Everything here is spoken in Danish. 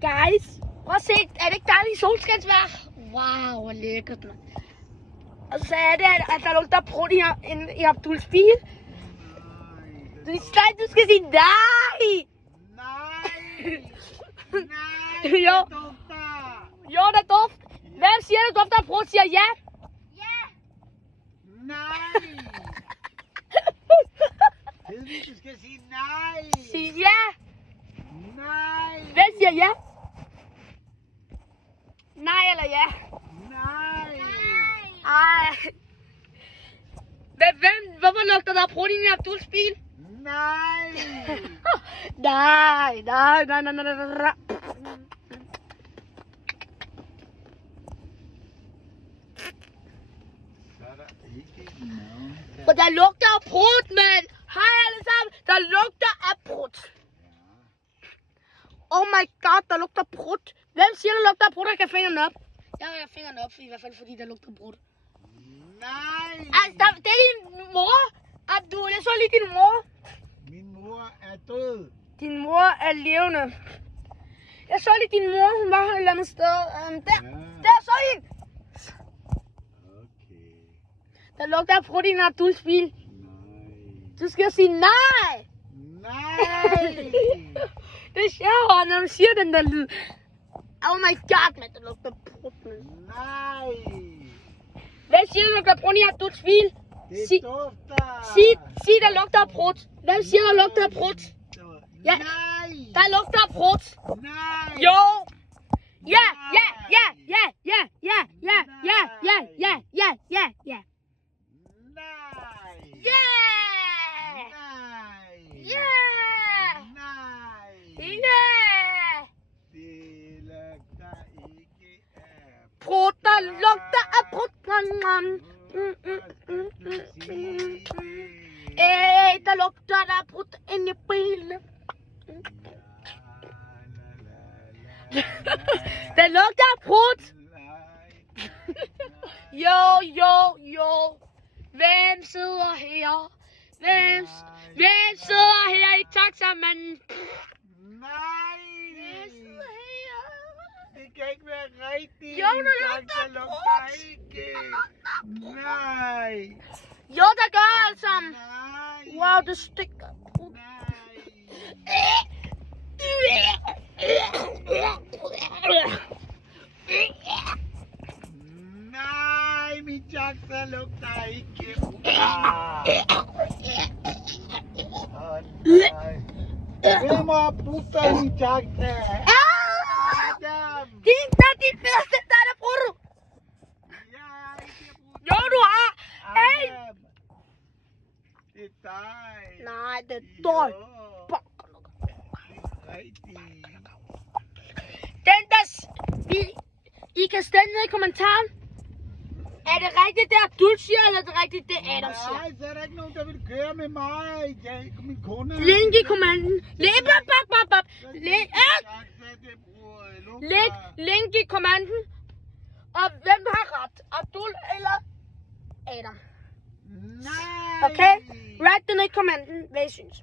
Guys, prøv at se. Er det ikke dejligt solskinsvejr? Wow, hvor lækkert, man. Og så er det, at der lugter prut i Abduls bil. Du skal sige nej! Nej! Jo. Jo, der duft. Hvem siger, der dufter af prut, siger ja? Ja! Nej! Hedvig, du skal sige nej! Sig ja! Nej! Hvem siger ja? Nej eller ja? Nej! Ej. Hvorfor lugter der prut i Abduls bil? Nej! Nej. Så er der ikke nogen. Og der lugter af prut, mand. Hej alle sammen. Der lugter af prut. Oh my god, der lugter prut. Hvem siger, der lugter af prut? Jeg kan fingrene op. Jeg har fingrene op, i hvert fald fordi der lugter prut. Nej! Altså, det er din mor. Abdul, jeg så lige din mor. Min mor er død. Din mor er levende. Jeg så lige din mor, hun var her et eller andet sted. Der så hende. Okay. Der lugter af prut i en Abduls bil. Nej. Du skal sige nej. Nej! Det er sjovt, når man siger den der lyd. Oh my god, man, der lugter prut, man. Nej! Hvem siger, der lugter prut i Abduls bil? Det dufter! Sig, der lugter af prut. Hvem siger, der lugter af prut? Ja. Nej! Der lugter af prut. Nej! Jo. Ja. Nej! Ja. Nej! Ja. Nej! Ja. Det lugter ikke af Prut, der lugter af prut. Der lugter der prut inde i bilen. Der lugter af prut. Jo. Hvem sidder her? Hvem sidder her i taxamanden? Nej! Hvem sidder her? Det kan ikke være rigtigt. Jo, der lugter Der lugter ikke. Nej! Jo, der gør alt sammen. Nej! Wow, det stinker af prut. Nej, min taxa lugter ikke. Hvem har putter i min taxa? Adam! Det er din første, der bruger du. Jeg har ikke brugt Jo, du har. Hey! Adam! Det er dig. Nej, det er dårligt. Jo, det er rigtigt. Den der... I kan stemme ned i kommentaren. Er det rigtigt, det Abdul siger, eller er det rigtigt, det Adam siger? Nej, så er der ikke nogen, der vil køre med mig. Min kone... Link i kommenten. Link i kommenten. Og hvem har ret? Abdul eller Adam? Nej! Okay? Write det ned i kommenten, hvad I synes.